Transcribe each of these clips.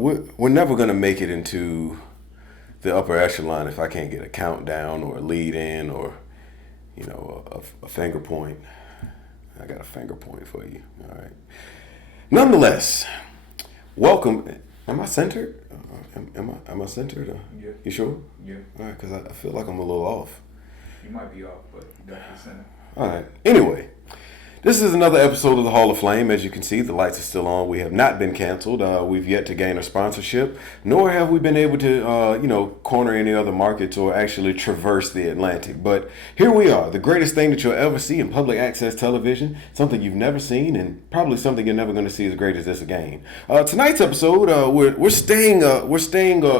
we're never gonna make it into the upper echelon if I can't get a countdown or a lead in or a finger point. I got a finger point for you. All right. Nonetheless, welcome. Am I centered? Am I centered? Yeah. You sure? Yeah. All right, because I feel like I'm a little off. You might be off, but you definitely centered. All right. Anyway, this is another episode of the Hall of Flame. As you can see, the lights are still on. We have not been canceled. We've yet to gain a sponsorship, nor have we been able to, corner any other markets or actually traverse the Atlantic. But here we are, the greatest thing that you'll ever see in public access television, something you've never seen, and probably something you're never going to see as great as this again. Tonight's episode, we're staying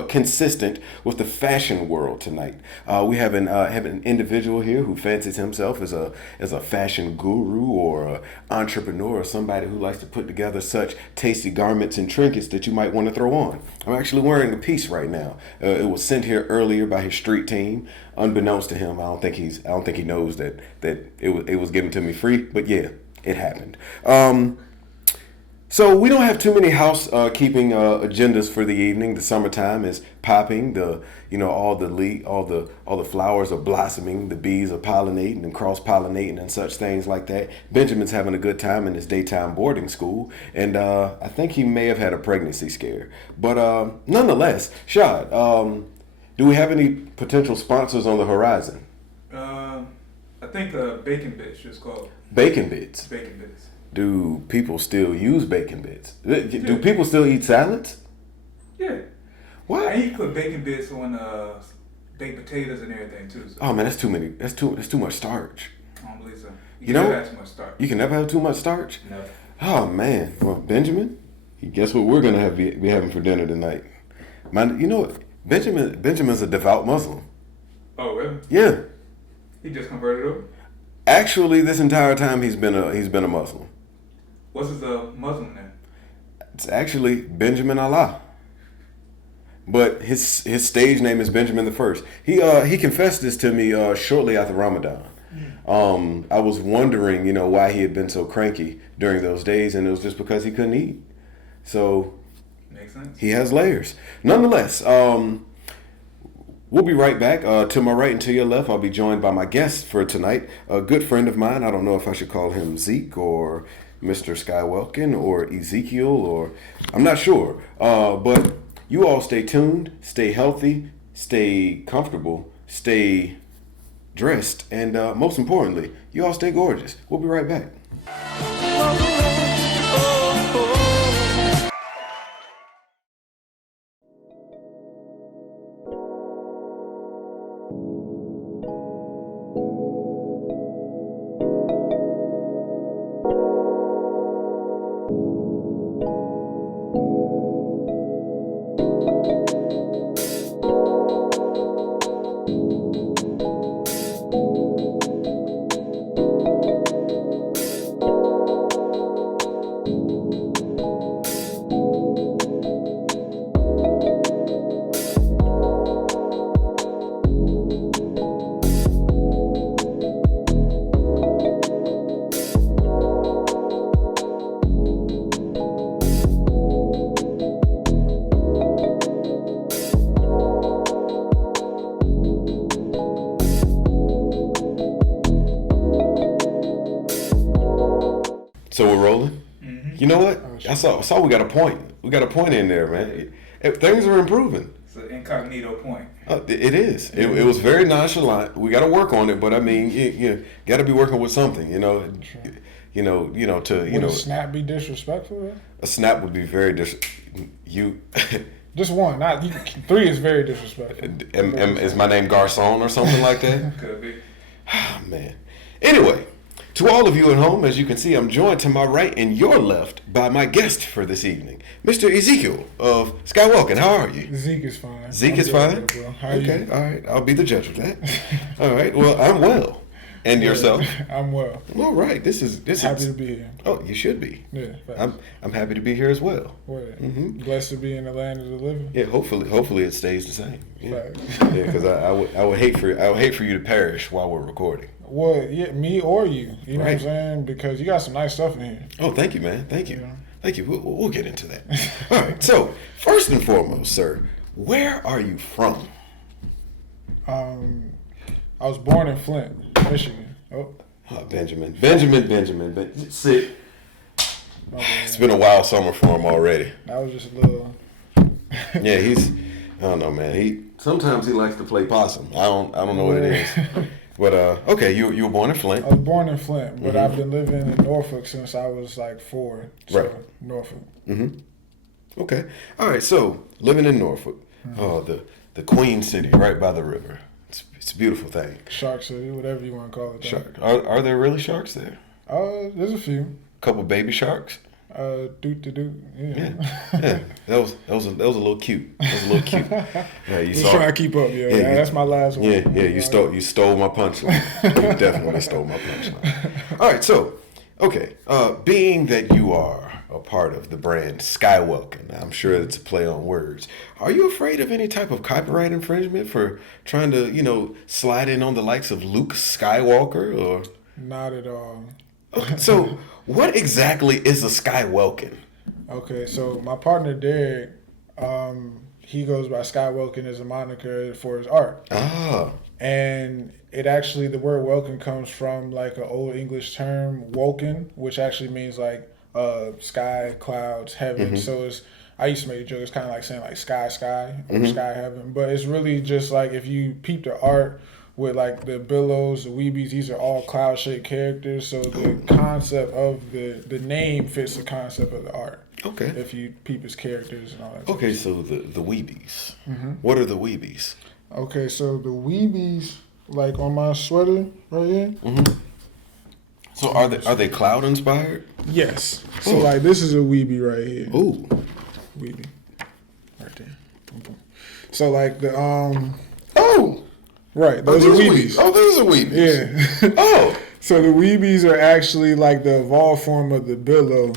consistent with the fashion world tonight. We have an individual here who fancies himself as a fashion guru or entrepreneur or somebody who likes to put together such tasty garments and trinkets that you might want to throw on. I'm actually wearing a piece right now. It was sent here earlier by his street team, unbeknownst to him. I don't think he knows that it was given to me free, but yeah, it happened. So we don't have too many housekeeping agendas for the evening. The summertime is popping. All the flowers are blossoming. The bees are pollinating and cross-pollinating and such things like that. Benjamin's having a good time in his daytime boarding school, and I think he may have had a pregnancy scare. But nonetheless, Shad, do we have any potential sponsors on the horizon? I think Bacon Bits just called. Bacon Bits. Bacon Bits. Do people still use bacon bits? Do people still eat salads? Yeah. What? And you put bacon bits on baked potatoes and everything too. So. Oh man, that's too many. That's too much starch. I don't believe so. You know? Never have too much starch. You can never have too much starch. Never. Oh man. Well, Benjamin, guess what we're gonna be having for dinner tonight? You know what? Benjamin's a devout Muslim. Oh really? Yeah. He just converted over. Actually, this entire time he's been a Muslim. What's his Muslim name? It's actually Benjamin Allah. But his stage name is Benjamin the First. He confessed this to me shortly after Ramadan. I was wondering, why he had been so cranky during those days, and it was just because he couldn't eat. So makes sense. He has layers. Nonetheless, we'll be right back. To my right and to your left, I'll be joined by my guest for tonight, a good friend of mine. I don't know if I should call him Zeke or Mr. SkyWelkin or Ezekiel, or I'm not sure. But you all stay tuned, stay healthy, stay comfortable, stay dressed, and most importantly, you all stay gorgeous. We'll be right back. So we're rolling. Mm-hmm. You know what? I saw we got a point. We got a point in there, man. Things are improving. It's an incognito point. It is. It was very nonchalant. We got to work on it, but I mean, you got to be working with something. Would a snap be disrespectful? A snap would be very Just one, not you, 3 is very disrespectful. Is my name Garcon or something like that? Could be. Oh, man. Anyway, to all of you at home, as you can see, I'm joined to my right and your left by my guest for this evening, Mr. Ezekiel of SkyWelkin. How are you? Zeke is fine. Zeke is fine? How are okay, you? all right. I'll be the judge of that. All right. Well, I'm well. And yourself? I'm well. All right. This happy to be here. Oh, you should be. Yeah. I'm happy to be here as well. Mm-hmm. Blessed to be in the land of the living. Yeah. Hopefully it stays the same. Yeah. Facts. Yeah. Because I would hate for you to perish while we're recording. Well, yeah, me or you. You know right. what I'm saying? Because you got some nice stuff in here. Oh, thank you, man. Thank you. Yeah. Thank you. We'll get into that. All right. So, first and foremost, sir, where are you from? I was born in Flint, Michigan. Benjamin. Sit. Okay. It's been a wild summer for him already. That was just a little. Yeah, I don't know, man. Sometimes he likes to play possum. I don't know what it is. But okay, you were born in Flint. I was born in Flint, but I've been living in Norfolk since I was like 4. So Right. Norfolk. Okay. All right. So living in Norfolk, the Queen City, right by the river. It's a beautiful thing. Shark City, whatever you want to call it. Shark. Are there really sharks there? There's a few. Couple baby sharks. Yeah. That was a little cute. Yeah, you Just saw. trying to keep up, that's my last one. Yeah. You stole my punchline. You definitely stole my punchline. All right. So, okay. Being that you are a part of the brand SkyWelkin, I'm sure it's a play on words. Are you afraid of any type of copyright infringement for trying to, slide in on the likes of Luke Skywalker or? Not at all. Okay, so what exactly is a SkyWelkin? Okay, so my partner Derek, he goes by SkyWelkin as a moniker for his art. Ah. And it actually, the word Welkin comes from like an old English term, Woken, which actually means like sky, clouds, heaven. So I used to make a joke, it's kind of like saying like sky, or sky, heaven. But it's really just like if you peep the art with like the billows, the weebies, these are all cloud-shaped characters. So the concept of the name fits the concept of the art. Okay. If you peep his characters and all that. Okay, so the weebies. What are the weebies? Okay, so the weebies, like on my sweater right here. So are they cloud inspired? Yes. So like this is a weebie right here. Ooh. Weebie. Right there. Boom, boom. So like the Oh. right, those are weebies. Oh, those are weebies. Yeah. Oh. So the weebies are actually like the evolved form of the billow.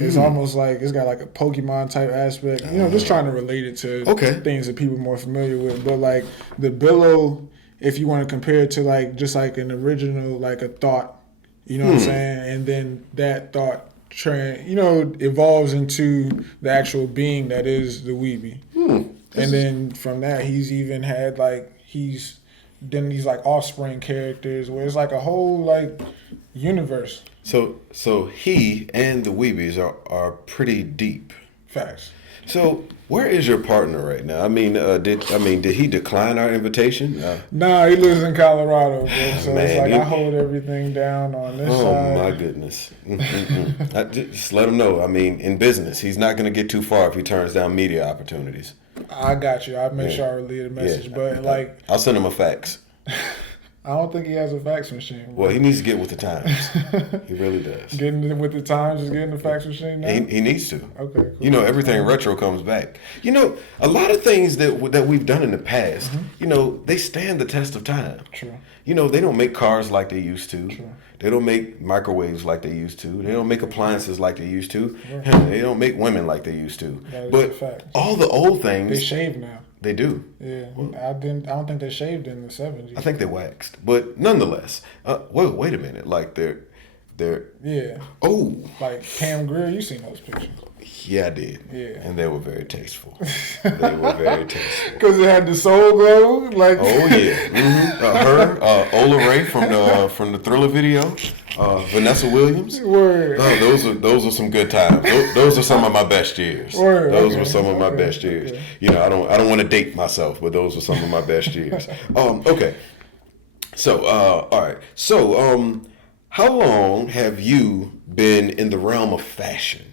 It's almost like it's got like a Pokemon type aspect. Just trying to relate it to things that people are more familiar with. But like the billow, if you want to compare it to like just like an original, like a thought, you know what I'm saying? And then that thought evolves into the actual being that is the weebie. And then from that, he's even had like then these like offspring characters where it's like a whole like universe. So he and the weebies are pretty deep. Facts. So where is your partner right now? I mean, did he decline our invitation? Nah, he lives in Colorado, bro. So Man, it's like I hold everything down on this side. Oh my goodness! Just let him know. I mean, in business, he's not going to get too far if he turns down media opportunities. I got you. I'll make sure I relay the message. But like, I'll send him a fax. I don't think he has a fax machine. Bro. Well, he needs to get with the times. He really does. Getting with the times is getting the fax machine now? He needs to. Okay, cool. Everything retro comes back. A lot of things that we've done in the past, they stand the test of time. True. They don't make cars like they used to. True. They don't make microwaves like they used to. They don't make appliances like they used to. They don't make women like they used to. That is But a fact. all the old things, They shave now. they do. Yeah, I don't think they shaved in the 70s. I think they waxed, but nonetheless, wait a minute. Like they're. Yeah. Oh. Like Pam Grier, you seen those pictures? Yeah, I did. Yeah. And they were very tasteful. They were very tasteful. Because it had the soul glow, like. Oh yeah. Her, Ola Ray from the Thriller video, Vanessa Williams. Word. Oh, those are some good times. Those are some of my best years. Word, those okay, were some of my okay, best years. okay. I don't want to date myself, but those were some of my best years. Okay. So, all right. So, how long have you been in the realm of fashion?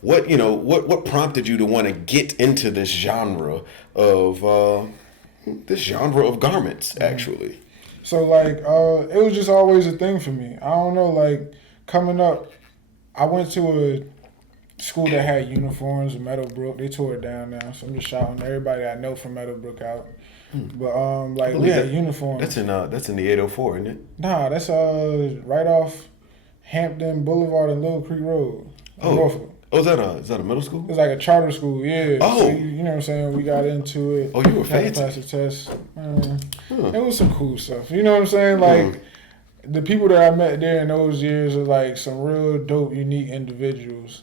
What prompted you to want to get into this genre of garments, actually? So like, it was just always a thing for me. I don't know, like coming up, I went to a school that had uniforms in Meadowbrook. They tore it down now, so I'm just shouting everybody I know from Meadowbrook out. But we had uniforms. That's in the 804, isn't it? Nah, that's right off Hampton Boulevard and Little Creek Road. Norfolk. Oh, is that a middle school? It's like a charter school, yeah. Oh. So you know what I'm saying? We got into it. Oh, you were had to fancy. pass the test. It was some cool stuff. You know what I'm saying? Like, the people that I met there in those years are like some real dope, unique individuals.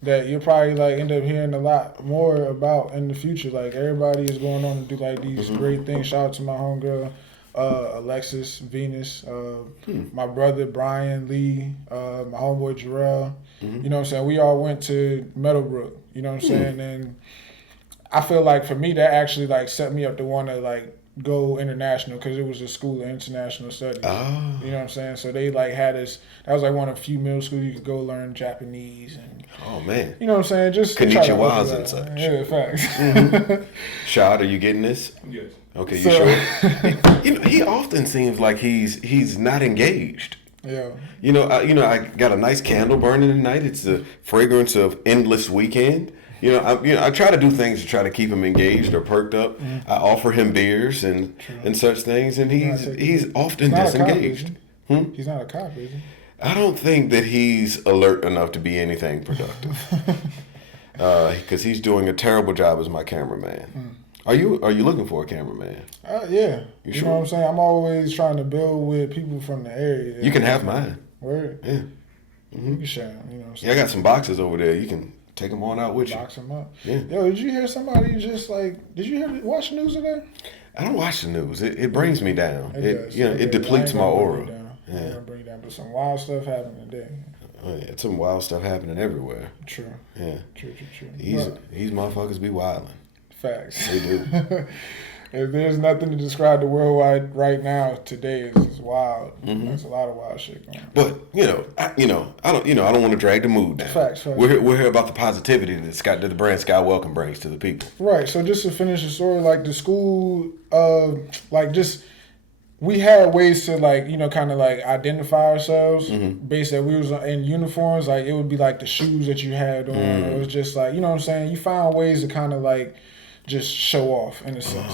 That you'll probably like end up hearing a lot more about in the future. Like everybody is going on to do like these great things. Shout out to my homegirl, Alexis, Venus, my brother Brian Lee, my homeboy Jarrell. You know what I'm saying? We all went to Meadowbrook. You know what I'm saying? And I feel like for me that actually like set me up to want to like go international because it was a school of international studies. Oh. You know what I'm saying? So they like had us. That was like one of the few middle schools you could go learn Japanese and. Oh man. You know what I'm saying? Just Konnichiwas and such. Yeah, facts. Shad, are you getting this? Yes. Okay, you sure? You know, he often seems like he's not engaged. Yeah. You know, I got a nice candle burning tonight. It's the fragrance of endless weekend. I try to do things to try to keep him engaged or perked up. I offer him beers and such things, and he's often disengaged. He's not a cop, is he? I don't think that he's alert enough to be anything productive. Because he's doing a terrible job as my cameraman. Are you looking for a cameraman? Yeah. You know what I'm saying? I'm always trying to build with people from the area. You can have mine. Word? Yeah. You can share them, you know what I'm saying? Yeah, I got some boxes over there. You can take them on out with you. Box them up. Yeah. Yo, did you hear somebody just like, watch the news today? I don't watch the news. It brings me down. It does. depletes my aura. Yeah. Bring it down. But some wild stuff happened today. Oh, yeah, some wild stuff happening everywhere. True. Yeah. True. These motherfuckers be wilding. Facts. They do. If there's nothing to describe the world right now, today is wild. There's a lot of wild shit going on. But I don't want to drag the mood down. Facts. We're here about the positivity that the brand SkyWelkin brings to the people. Right. So just to finish the story, like the school, we had ways to kind of like identify ourselves based that we was in uniforms. Like it would be like the shoes that you had on. It was just like, you know what I'm saying? You found ways to kind of like just show off in a sense.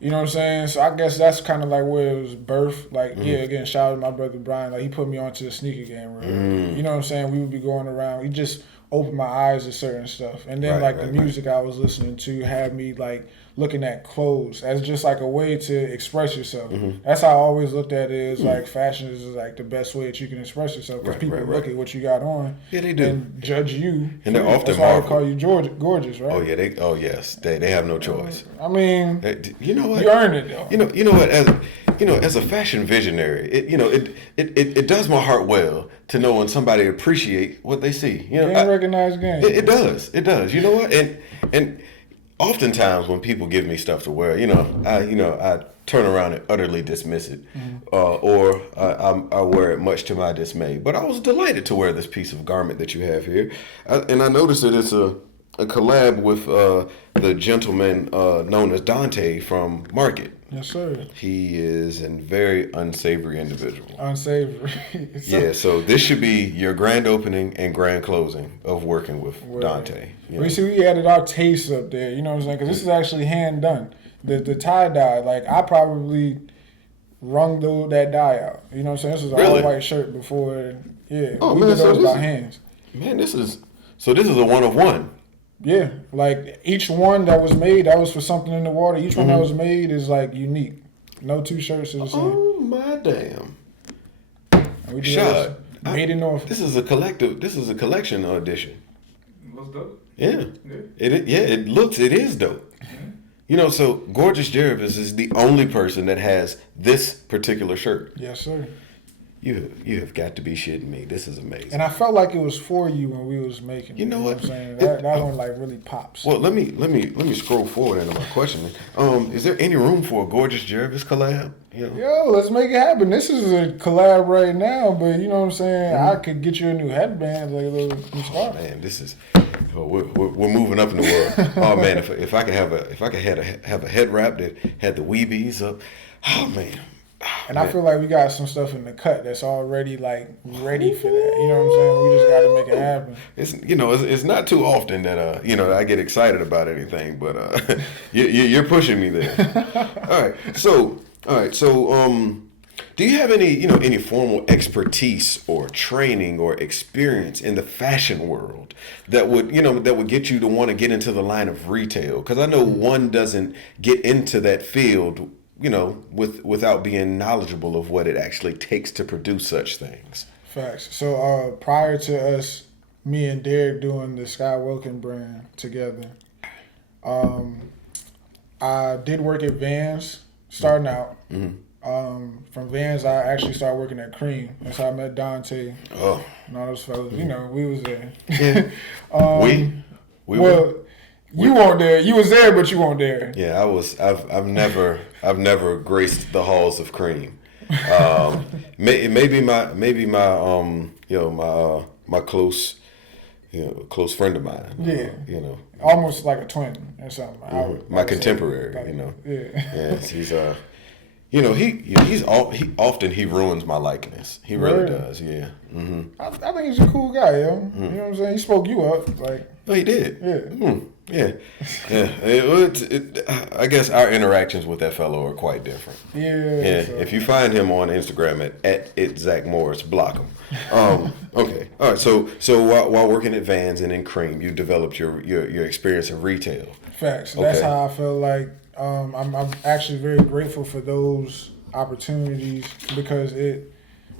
You know what I'm saying? So I guess that's kind of like where it was birthed. Like, again, shout out to my brother Brian. Like he put me onto the sneaker game. You know what I'm saying? We would be going around. He just opened my eyes to certain stuff. And then the music I was listening to had me like looking at clothes as just like a way to express yourself. That's how I always looked at it is like fashion is like the best way that you can express yourself because people look at what you got on and judge you. And they're often that's why they call you gorgeous, right? Oh yeah, yes. They have no choice. I mean, you know what? You earn it though. You know what? As a fashion visionary, it does my heart well to know when somebody appreciate what they see. Recognized game. It does. You know what? And oftentimes when people give me stuff to wear, I turn around and utterly dismiss it, or I wear it much to my dismay. But I was delighted to wear this piece of garment that you have here, and I noticed that it's a collab with the gentleman known as Dante from Market. Yes, sir. He is a very unsavory individual. Unsavory. So this should be your grand opening and grand closing of working with Dante. We see we added our taste up there, you know what I'm saying? Because this is actually hand done. The tie dye, like I probably wrung that dye out. You know what I'm saying? This was an all white shirt before. Yeah. Oh, we man, did those by hands. Man, this is a one of one. Yeah, like each one that was made, that was for something in the water. Each one that was made is like unique. No two shirts are the same. Oh my damn! Shot. Made in Norfolk. This is a collection edition. Looks dope. Yeah. It is dope. So Gorgeous Geravis is the only person that has this particular shirt. Yes, sir. You have got to be shitting me. This is amazing. And I felt like it was for you when we was making it. You know what? I'm saying? That one like really pops. Well, let me scroll forward into my question. Is there any room for a Gorgeous Geravis collab? Yo, let's make it happen. This is a collab right now, but you know what I'm saying? I could get you a new headband, like a little scarf. Man, this is we're moving up in the world. Oh man, if I could have a head wrap that had the weebies up. Oh man. And I feel like we got some stuff in the cut that's already like ready for that. You know what I'm saying? We just got to make it happen. It's not too often that I get excited about anything, but you're pushing me there. All right. So do you have any formal expertise or training or experience in the fashion world that would get you to want to get into the line of retail? Because I know one doesn't get into that field without being knowledgeable of what it actually takes to produce such things. Facts. So prior to us, me and Derek doing the SkyWelkin brand together, I did work at Vans starting out. From Vans, I actually started working at Cream. That's how I met Dante. Oh, and all those fellas. We was there. Yeah. We well, you weren't there. You was there, but you weren't there. Yeah, I was. I've never graced the halls of Cream. Maybe my close friend of mine. Yeah. Almost like a twin or something. My contemporary. Yeah. Yes, he's he often ruins my likeness. He really does. Yeah. I think he's a cool guy, yo. You know what I'm saying? He spoke you up, like. Oh, he did. Yeah. Yeah. I guess our interactions with that fellow are quite different. Yeah. So. If you find him on Instagram at Zach Morris, block him. Okay. All right. So while working at Vans and in Cream, you developed your experience in retail. Facts. That's how I feel like. I'm actually very grateful for those opportunities because it,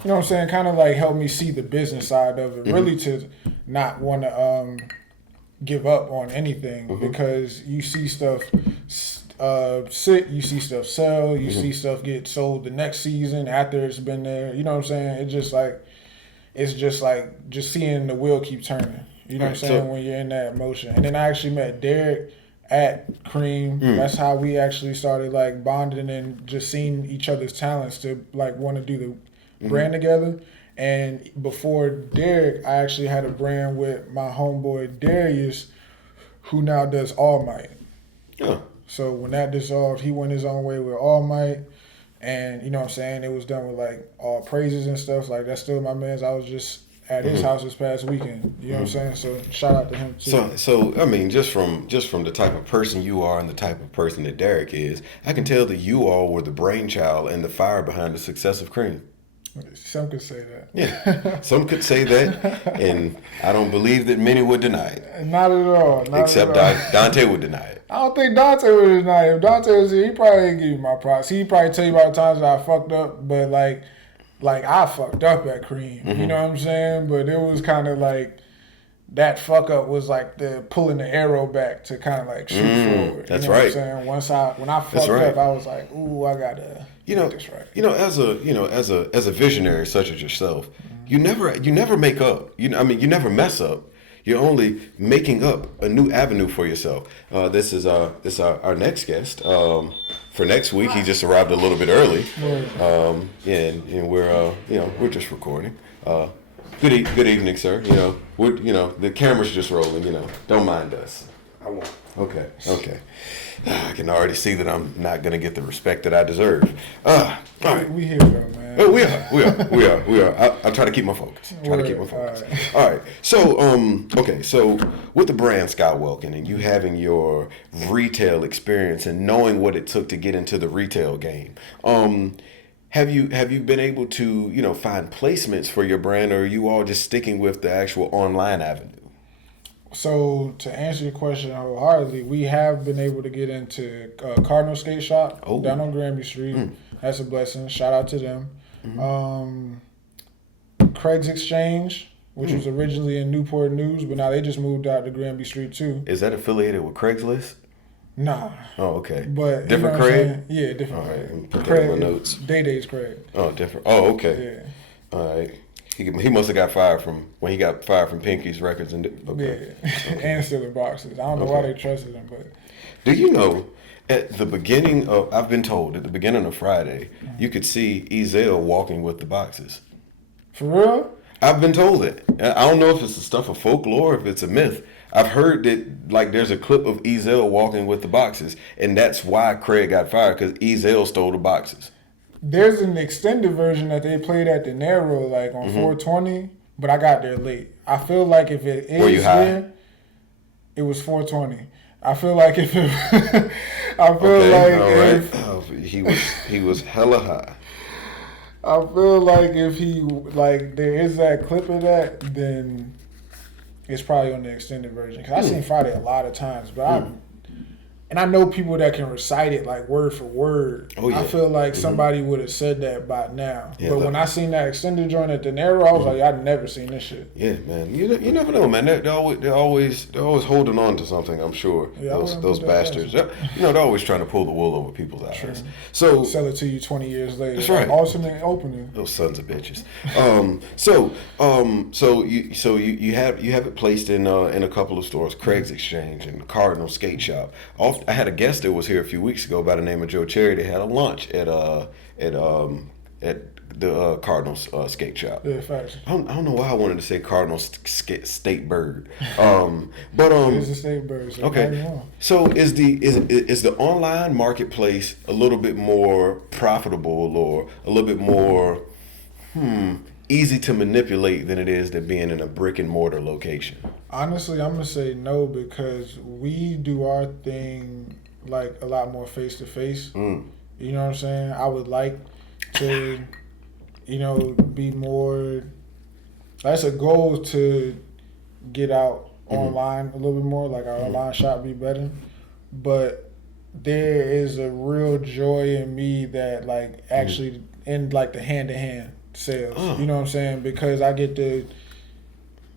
you know what I'm saying, kind of like helped me see the business side of it. Really to not want to give up on anything because you see stuff sit, you see stuff sell, you see stuff get sold the next season after it's been there. You know what I'm saying? It's just like seeing the wheel keep turning. You know what I'm saying? When you're in that emotion. And then I actually met Derek at Cream. That's how we actually started like bonding and just seeing each other's talents to like want to do the brand together. And before Derek, I actually had a brand with my homeboy Darius, who now does All Might. Yeah. So when that dissolved, he went his own way with All Might. And you know what I'm saying? It was done with like all praises and stuff. Like that's still my man's. I was just at his house this past weekend. You know what I'm saying? So shout out to him too. So I mean, just from the type of person you are and the type of person that Derek is, I can tell that you all were the brainchild and the fire behind the success of Cream. Some could say that. Yeah, some could say that, and I don't believe that many would deny it. Not at all. Except Dante would deny it. I don't think Dante would deny it. If Dante was here, he probably didn't give you my props. He'd probably tell you about the times that I fucked up, but like I fucked up at Cream. You know what I'm saying? But it was kind of like that fuck up was like the pulling the arrow back to kind of like shoot forward. That's you know right. What I'm saying? When I fucked up, I was like, ooh, I gotta get this right. As a visionary such as yourself, you never make up. You never mess up. You're only making up a new avenue for yourself. This is our next guest. For next week, he just arrived a little bit early. And we're just recording. Good evening, sir. The camera's just rolling. Don't mind us. I won't. Okay. I can already see that I'm not gonna get the respect that I deserve. All right. We here though, man. Oh, we are. I'll try to keep my focus. All right. So with the brand SkyWelkin and you having your retail experience and knowing what it took to get into the retail game, have you been able to find placements for your brand, or are you all just sticking with the actual online avenue? So to answer your question wholeheartedly, we have been able to get into Cardinal Skate Shop down on Granby Street. That's a blessing. Shout out to them. Craig's Exchange, which was originally in Newport News, but now they just moved out to Granby Street too. Is that affiliated with Craigslist? Nah. Oh, okay. But different Craig? Yeah, different Craig. Craig. Put that in my notes. Day-Day's Craig. Oh, different. Oh, okay. Yeah. All right. He must have got fired from Pinky's Records and okay. And Stealing Boxes. I don't know why they trusted him, but do you know at the beginning of I've been told at the beginning of Friday you could see Ezel walking with the boxes. For real? I've been told that. I don't know if it's the stuff of folklore, if it's a myth. I've heard that like there's a clip of Ezel walking with the boxes, and that's why Craig got fired, because Ezel stole the boxes. There's an extended version that they played at the Narrow, like on 420, but I got there late. I feel like if it is Were you high? there, it was 420. I feel like if it, I feel he was hella high. I feel like if there is that clip of that, then it's probably on the extended version. Cause I seen Friday a lot of times, but and I know people that can recite it like word for word. Oh, yeah. I feel like somebody would have said that by now. Yeah, but when I seen that extended joint at the Nero, I was like, I'd never seen this shit. Yeah, man. You never know, man. They're always holding on to something. I'm sure. Yeah, those bastards. They're always trying to pull the wool over people's eyes. True. So sell it to you 20 years later. That's right. Alternate opening. Those sons of bitches. So you have it placed in a couple of stores, Craig's Exchange and Cardinal Skate Shop. I had a guest that was here a few weeks ago by the name of Joe Cherry. They had a lunch at the Cardinals skate shop. Yeah, facts. I don't know why I wanted to say Cardinals State Bird. But it's a state bird. So okay. So is the online marketplace a little bit more profitable or a little bit more easy to manipulate than it is to being in a brick and mortar location? Honestly, I'm gonna say no, because we do our thing like a lot more face to face. You know what I'm saying? I would like to, be more. That's a goal, to get out online a little bit more. Like our online shop be better, but there is a real joy in me that like actually in like the hand to hand sales. You know what I'm saying? Because I get to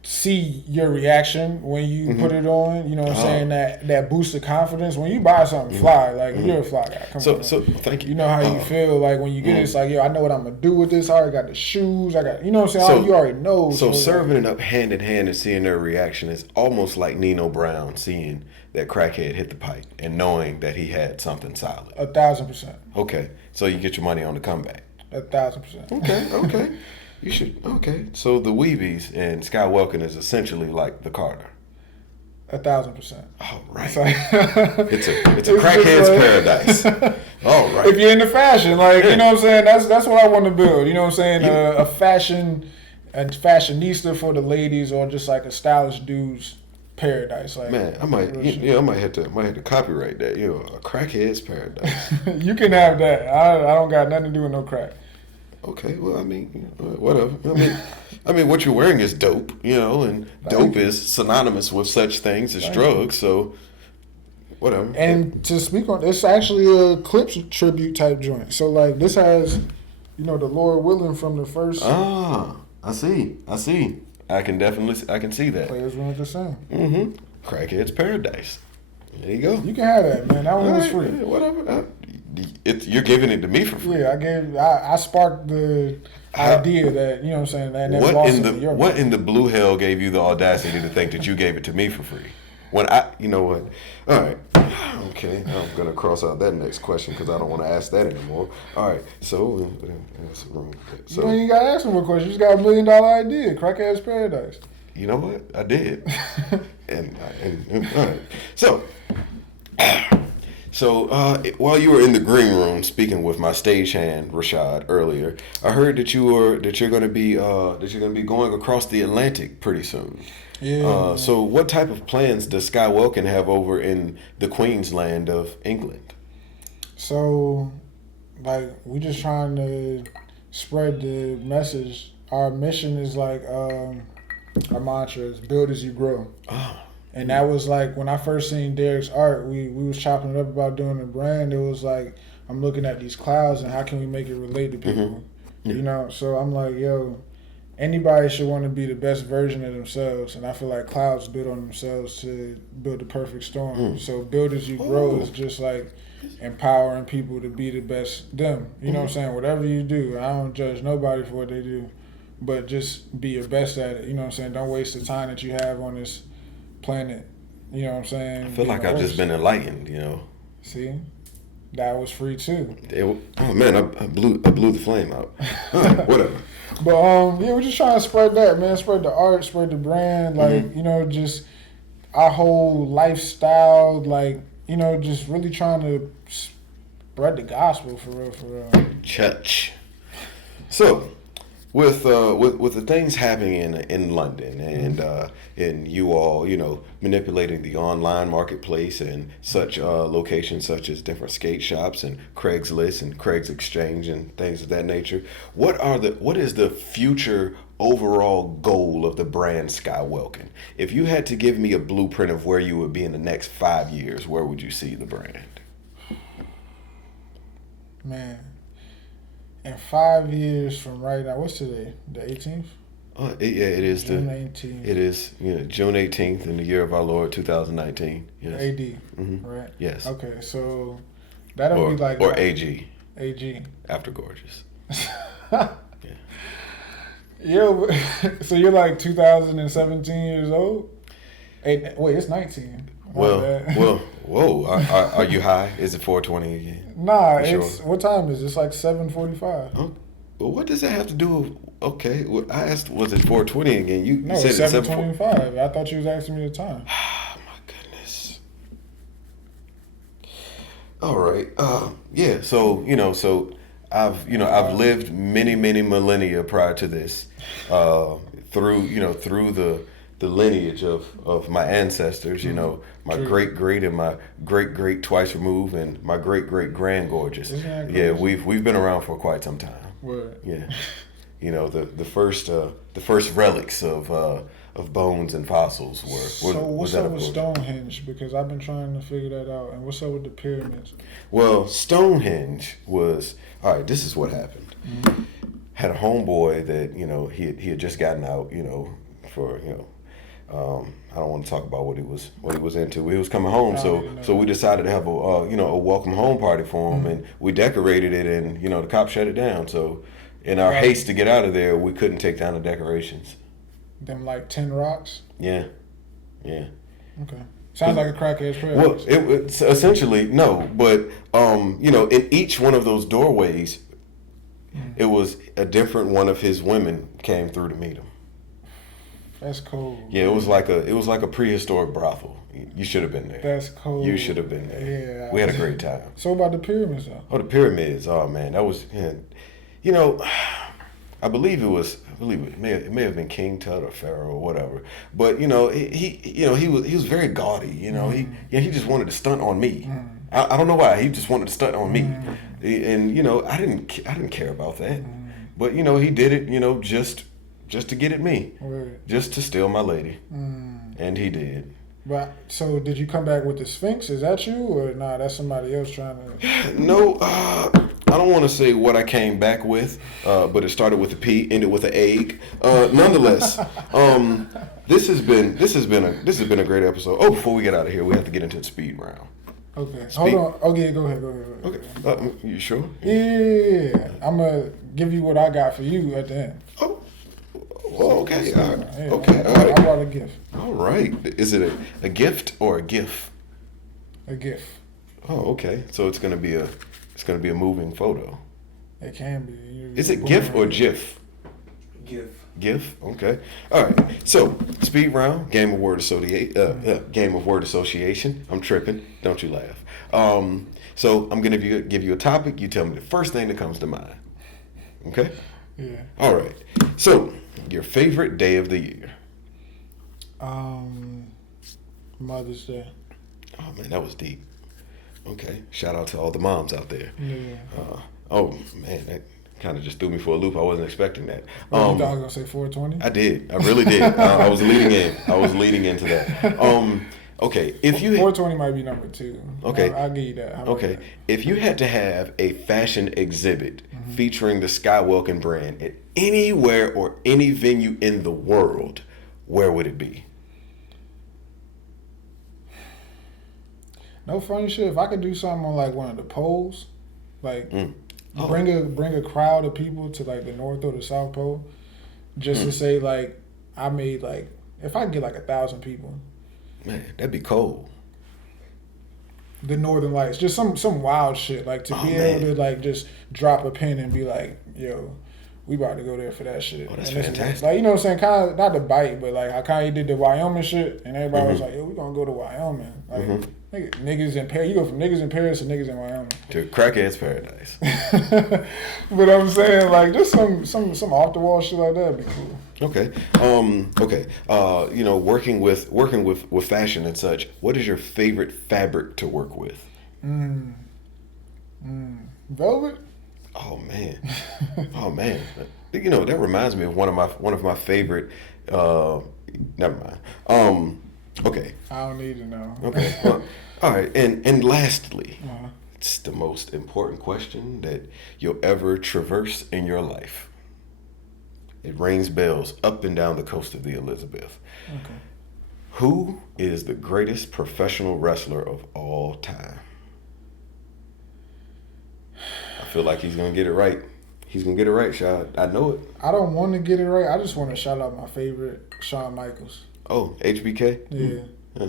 see your reaction when you put it on. You know what I'm saying? That boost of confidence when you buy something fly. Like you're a fly guy. Come on. So thank you. You know how you feel like when you get it. It's like, yo, I know what I'm gonna do with this. I already got the shoes. I got, you know what I'm saying? You already know. So serving it up hand in hand and seeing their reaction is almost like Nino Brown seeing that Crackhead hit the pipe and knowing that he had something solid. 1,000%. Okay, so you get your money on the comeback. 1,000%. Okay. You should. Okay, so the Weebies and SkyWelkin is essentially like the Carter. 1,000%. All right. It's a crackhead's paradise. All right. If you're into fashion, like you know what I'm saying, that's what I want to build. You know what I'm saying? A fashionista for the ladies, or just like a stylish dude's paradise. Like, man, I might have to copyright that. A crackhead's paradise. You can have that. I don't got nothing to do with no crack. Okay, well, I mean, whatever. I mean, what you're wearing is dope, and dope is synonymous with such things as drugs, so whatever. And to speak on, it's actually a Clips tribute type joint. So, like, this has, the Lord willing from the first. Ah, I see. I can see that. Players Run the Same. Crackhead's Paradise. There you go. You can have that, man. That one was free. Yeah, whatever. You're giving it to me for free. Yeah, I sparked the idea that, you know what I'm saying, that what in the blue hell gave you the audacity to think that you gave it to me for free? You know what? All right. Okay, I'm going to cross out that next question because I don't want to ask that anymore. All right, so you ain't got to ask no more questions. You just got $1 million idea, Crackhead's Paradise. You know what? I did. and all right. So, while you were in the green room speaking with my stagehand Rashad earlier, I heard that you're going to be going across the Atlantic pretty soon. Yeah. So, what type of plans does SkyWelkin have over in the Queensland of England? So, like, we just trying to spread the message. Our mission is like our mantra is build as you grow. Oh. And that was like when I first seen Derek's art, we was chopping it up about doing a brand. It was like, I'm looking at these clouds and how can we make it relate to people? Yeah. So I'm like, yo, anybody should want to be the best version of themselves. And I feel like clouds build on themselves to build the perfect storm. So build as you grow is just like empowering people to be the best them. You know what I'm saying? Whatever you do, I don't judge nobody for what they do, but just be your best at it. You know what I'm saying? Don't waste the time that you have on this planet. You know what I'm saying? I feel like I've just been enlightened, See? That was free too. Oh man, I blew the flame out. Whatever. But we're just trying to spread that, man. Spread the art, spread the brand, like, just our whole lifestyle, like, just really trying to spread the gospel for real. Church. So, with the things happening in London and you all manipulating the online marketplace and such locations such as different skate shops and Craigslist and Craig's Exchange and things of that nature, what is the future overall goal of the brand SkyWelkin? If you had to give me a blueprint of where you would be in the next 5 years, where would you see the brand? Man, in 5 years from right now, what's today? The 18th? It is June 18th. It is June 18th in the year of our Lord 2019. Yes. AD, Mm-hmm. right? Yes. Okay, so that'll be like AG. AG. After gorgeous. Yo, so you're like 2017 years old? Wait, it's 19. Whoa. Are you high? Is it 4:20 again? Nah, You it's sure? what time is it? It's like 7:45. Oh, well, what does that have to do with? Okay, well, I asked, was it 4:20 again? You No, said it's it's 7:25. I thought you was asking me the time. Oh my goodness. All right. Yeah. So I've lived many millennia prior to this, through the lineage of my ancestors. My great and my great twice removed, and my great grand gorgeous. Yeah, we've been around for quite some time. Word. Yeah. The first relics of bones and fossils were. So what's up with Stonehenge? Because I've been trying to figure that out. And what's up with the pyramids? Well, Stonehenge was all right. This is what happened. Mm-hmm. Had a homeboy that he had just gotten out. For I don't want to talk about what he was into. He was coming home, so we decided to have a welcome home party for him, and we decorated it, and the cops shut it down. So in our haste to get out of there, we couldn't take down the decorations. Them like 10 rocks? Yeah. Okay. Sounds like a crackhead's prayer. Well, it's essentially no, but in each one of those doorways, it was a different one of his women came through to meet him. That's cool. Yeah, it was like a prehistoric brothel. You should have been there. That's cool. You should have been there. Yeah. We had a great time. So about the pyramids though? Oh, the pyramids. Oh man, that was I believe it may have been King Tut or Pharaoh or whatever. But he was very gaudy. He just wanted to stunt on me. I don't know why. He just wanted to stunt on me, and I didn't care about that. But he did it. Just to get at me, just to steal my lady, and he did. But so did you come back with the Sphinx? Is that you or nah? That's somebody else trying to. No, I don't want to say what I came back with, but it started with a P, ended with an egg. Nonetheless, this has been a great episode. Oh, before we get out of here, we have to get into the speed round. Okay, hold on. Okay, go ahead. Okay, you sure? Yeah, I'm gonna give you what I got for you at the end. Oh. Well, okay. All right. Yeah, Okay. I brought a gift. All right. Is it a gift or a GIF? A gift. Oh, okay. So it's gonna be a moving photo. It can be. Is it GIF or GIF? GIF. Okay. All right. So speed round, game of word association. I'm tripping. Don't you laugh. So I'm gonna give you a topic. You tell me the first thing that comes to mind. Okay. Yeah. All right. So your favorite day of the year? Mother's Day. Oh man, that was deep. Okay. Shout out to all the moms out there. Yeah. Oh man, that kind of just threw me for a loop. I wasn't expecting that. You thought I was gonna say 420? I did. I really did. I was leading into that. Okay, if you 420 might be number 2. Okay, I'll give you that. Okay, if you had to have a fashion exhibit featuring the SkyWelkin brand at anywhere or any venue in the world, where would it be? No funny shit. If I could do something on like one of the poles, like bring a crowd of people to like the North or the South Pole, just to say like I made like if I could get like 1,000 people. Man, that'd be cold. The Northern Lights, just some wild shit. Like to be able to like just drop a pin and be like, yo, we about to go there for that shit. Oh, that's and fantastic. Like, you know what I'm saying? Kind of, not to bite, but like how Kanye did the Wyoming shit, and everybody was like, yo, we gonna go to Wyoming. Like, Niggas in Paris. You go from niggas in Paris to niggas in Miami. To Crackhead's paradise. But I'm saying, like, just some off the wall shit like that would be cool. Okay. Okay. Working with fashion and such, what is your favorite fabric to work with? Velvet. Oh man. That reminds me of one of my favorite. Never mind. Okay. I don't need to know. Okay. Well, all right. And lastly, it's the most important question that you'll ever traverse in your life. It rings bells up and down the coast of the Elizabeth. Okay. Who is the greatest professional wrestler of all time? I feel like he's gonna get it right. He's gonna get it right, Shaw. I know it. I don't want to get it right. I just want to shout out my favorite, Shawn Michaels. Oh, HBK? Yeah.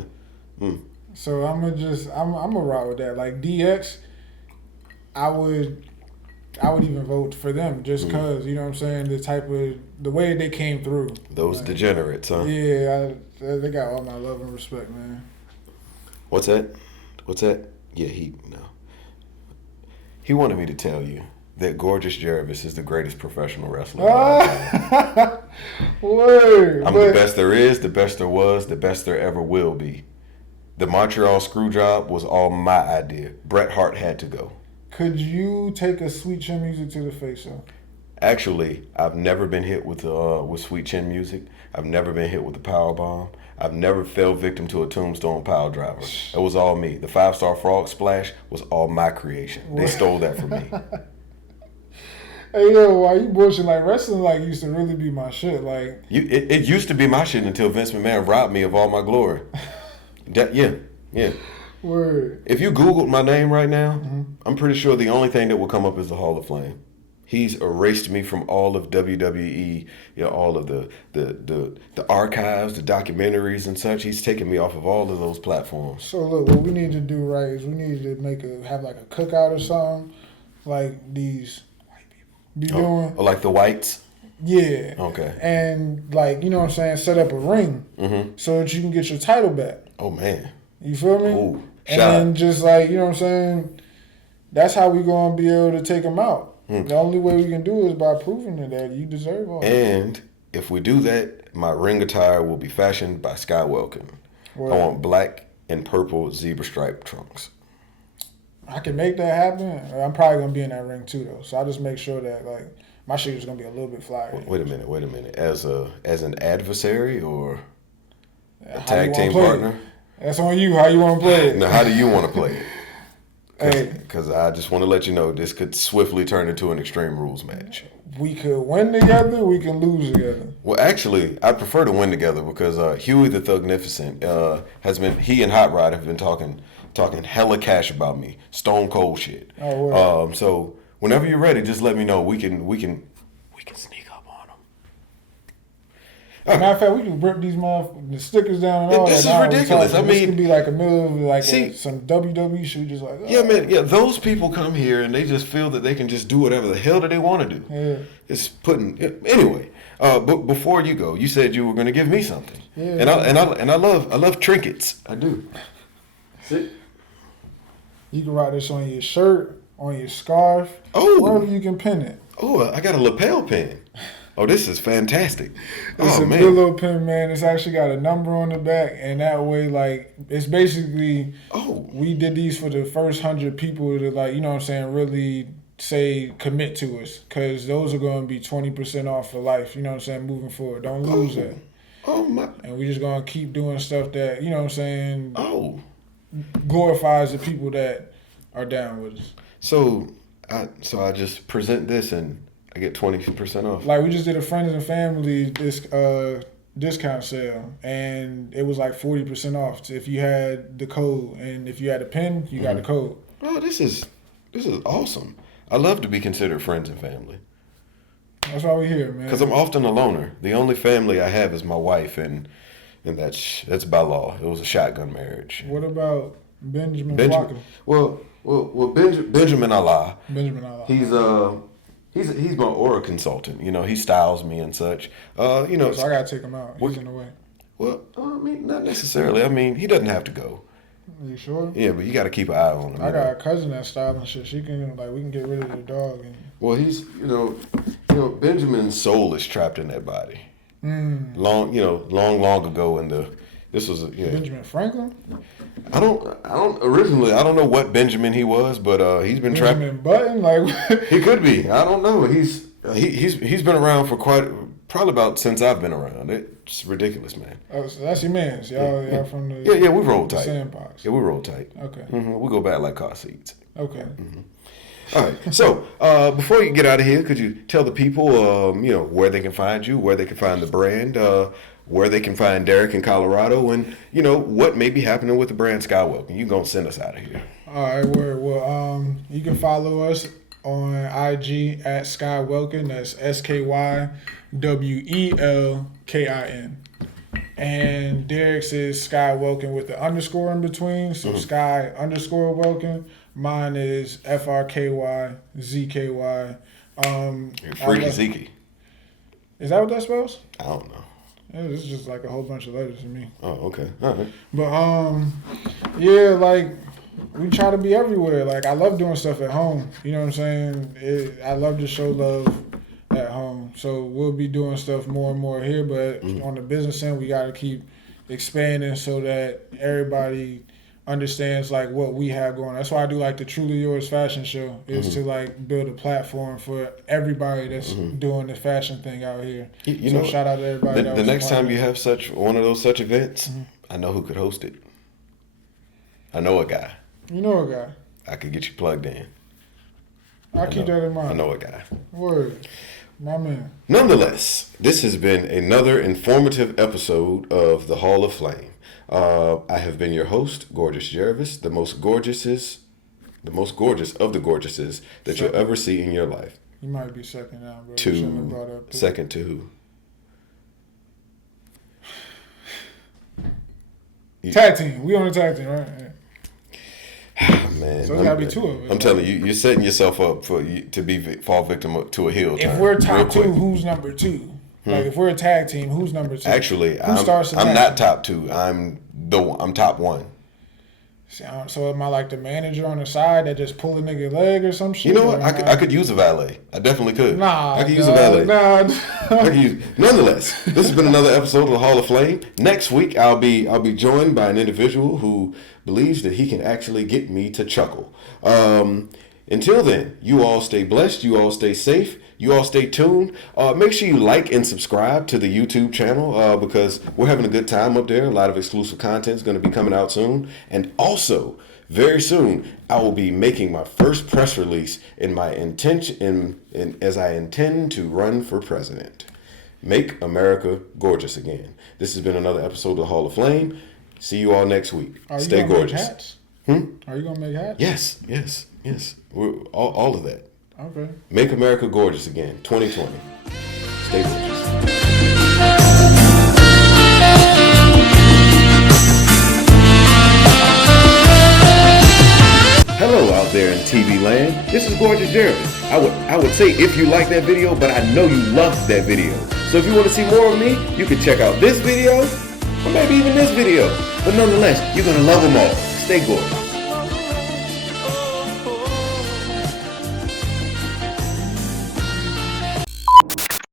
So I'm gonna rock with that. Like DX, I would even vote for them just cause, you know what I'm saying, the way they came through. Those degenerates, huh? Yeah, they got all my love and respect, man. What's that? Yeah, he wanted me to tell you that Gorgeous Geravis is the greatest professional wrestler of all time. Word. I'm the best there is, the best there was, the best there ever will be. The Montreal Screwjob was all my idea. Bret Hart had to go. Could you take a Sweet Chin Music to the face, though? Actually, I've never been hit with Sweet Chin Music. I've never been hit with the power bomb. I've never fell victim to a tombstone pile driver. It was all me. The 5-star frog splash was all my creation. They stole that from me. Hey yo, why you bullshitting? Like wrestling, like used to really be my shit. Like it used to be my shit until Vince McMahon robbed me of all my glory. Yeah. Word. If you Googled my name right now, I'm pretty sure the only thing that will come up is the Hall of Flame. He's erased me from all of WWE, all of the archives, the documentaries and such. He's taken me off of all of those platforms. So look, what we need to do, right, is we need to have like a cookout or something, like these white people be doing. Or like the whites? Yeah. Okay. And like, you know what I'm saying, set up a ring so that you can get your title back. Oh man. You feel me? Ooh, and then just like, you know what I'm saying, that's how we gonna be able to take them out. The only way we can do is by proving that you deserve all that. And if we do that, my ring attire will be fashioned by SkyWelkin. I want black and purple zebra stripe trunks. I can make that happen. I'm probably gonna be in that ring too, though. So I just make sure that like my shit is gonna be a little bit flyer. Wait a minute. As an adversary or a tag team partner? That's on you. How you want to play it? Now, how do you want to play it? Hey, because I just want to let you know this could swiftly turn into an Extreme Rules match. We could win together. We can lose together. Well, actually, I prefer to win together because Huey the Thugnificent he and Hot Rod have been talking hella cash about me, stone cold shit. Oh, wow. So whenever you're ready, just let me know. We can sneak up on them. Matter of fact, we can rip the stickers down and all that. This is ridiculous. I mean, this could be like a middle of like some WWE shit, just like yeah, man. Yeah, those people come here and they just feel that they can just do whatever the hell that they want to do. Yeah. It's anyway. But before you go, you said you were going to give me something. Yeah. And I love trinkets. I do. See? You can rock this on your shirt, on your scarf, wherever you can pin it. Oh, I got a lapel pin. Oh, this is fantastic. It's a man. good little pin, man. It's actually got a number on the back, and that way, like, it's basically, we did these for the first 100 people to, like, you know what I'm saying, really say commit to us, because those are going to be 20% off for life, you know what I'm saying, moving forward. Don't lose that. Oh, my. And we just going to keep doing stuff that, you know what I'm saying, glorifies the people that are down with us. So I just present this and I get 20% off. Like we just did a friends and family discount sale, and it was like 40% off if you had the code, and if you had a pin, you got the code. Oh, this is awesome. I love to be considered friends and family. That's why we're here, man. Because I'm often a loner. The only family I have is my wife, and that's by law. It was a shotgun marriage. What about Benjamin Walker? Well, Benjamin Allah. Benjamin Allah. He's my aura consultant. You know, he styles me and such. So I gotta take him out. He's in the way. Well, I mean, not necessarily. I mean, he doesn't have to go. You sure? Yeah, but you got to keep an eye on him. I got a cousin that's styling shit. She can we can get rid of the dog. And... Well, he's Benjamin's soul is trapped in that body. Long ago this was Benjamin Franklin. I don't know what Benjamin he was, but he's been trapped. Benjamin Button, like he could be. I don't know. He's been around for probably about since I've been around. It's ridiculous, man. Oh, so that's your man's. Y'all from the we roll tight. Sandbox. Yeah, we roll tight. Okay. We go back like car seats. Okay. All right. So before you get out of here, could you tell the people, where they can find you, where they can find the brand, where they can find Derek in Colorado, and what may be happening with the brand SkyWelkin? You gonna send us out of here? All right. Well, you can follow us on IG at SkyWelkin. That's SkyWelkin. And Derek's is SkyWelkin with the underscore in between. So Sky_Welkin. Mine is FRKY Freaky Zeke. Is that what that spells? I don't know. It's just like a whole bunch of letters to me. Oh, okay. All right. But we try to be everywhere. Like, I love doing stuff at home. You know what I'm saying? I love to show love at home. So we'll be doing stuff more and more here. But on the business end, we got to keep expanding so that everybody understands like what we have going. That's why I do like the Truly Yours fashion show is to like build a platform for everybody that's doing the fashion thing out here. So shout out to everybody. The next time you have one of those events, I know who could host it. I know a guy. You know a guy. I could get you plugged in. I'll keep that in mind. I know a guy. Word. My man. Nonetheless, this has been another informative episode of the Hall of Flame. I have been your host, Gorgeous Geravis, the most gorgeous of the gorgeouses that you'll ever see in your life. You might be second now, bro. Second to who? Tag team. We on a tag team, right? Yeah. Man, so it's gotta be two of us. I'm telling you, you're setting yourself up to fall victim to a heel turn. If we're top two, who's number two? Like if we're a tag team, who's number two? Actually, I'm not top two. I'm top one. So am I like the manager on the side that just pull a nigga leg or some shit? You know what? I could use a valet. I definitely could. I could use a valet. Nonetheless, this has been another episode of the Hall of Flame. Next week, I'll be joined by an individual who believes that he can actually get me to chuckle. Until then, you all stay blessed. You all stay safe. You all stay tuned. Make sure you like and subscribe to the YouTube channel because we're having a good time up there. A lot of exclusive content is going to be coming out soon. And also, very soon, I will be making my first press release in my intention as I intend to run for president. Make America gorgeous again. This has been another episode of the Hall of Flame. See you all next week. Stay gorgeous. Make hats? Are you going to make hats? Yes. We're all of that. Okay. Make America gorgeous again. 2020. Stay gorgeous. Hello out there in TV land. This is Gorgeous Geravis. I would say if you like that video, but I know you loved that video. So if you want to see more of me, you can check out this video or maybe even this video. But nonetheless, you're going to love them all. Stay gorgeous.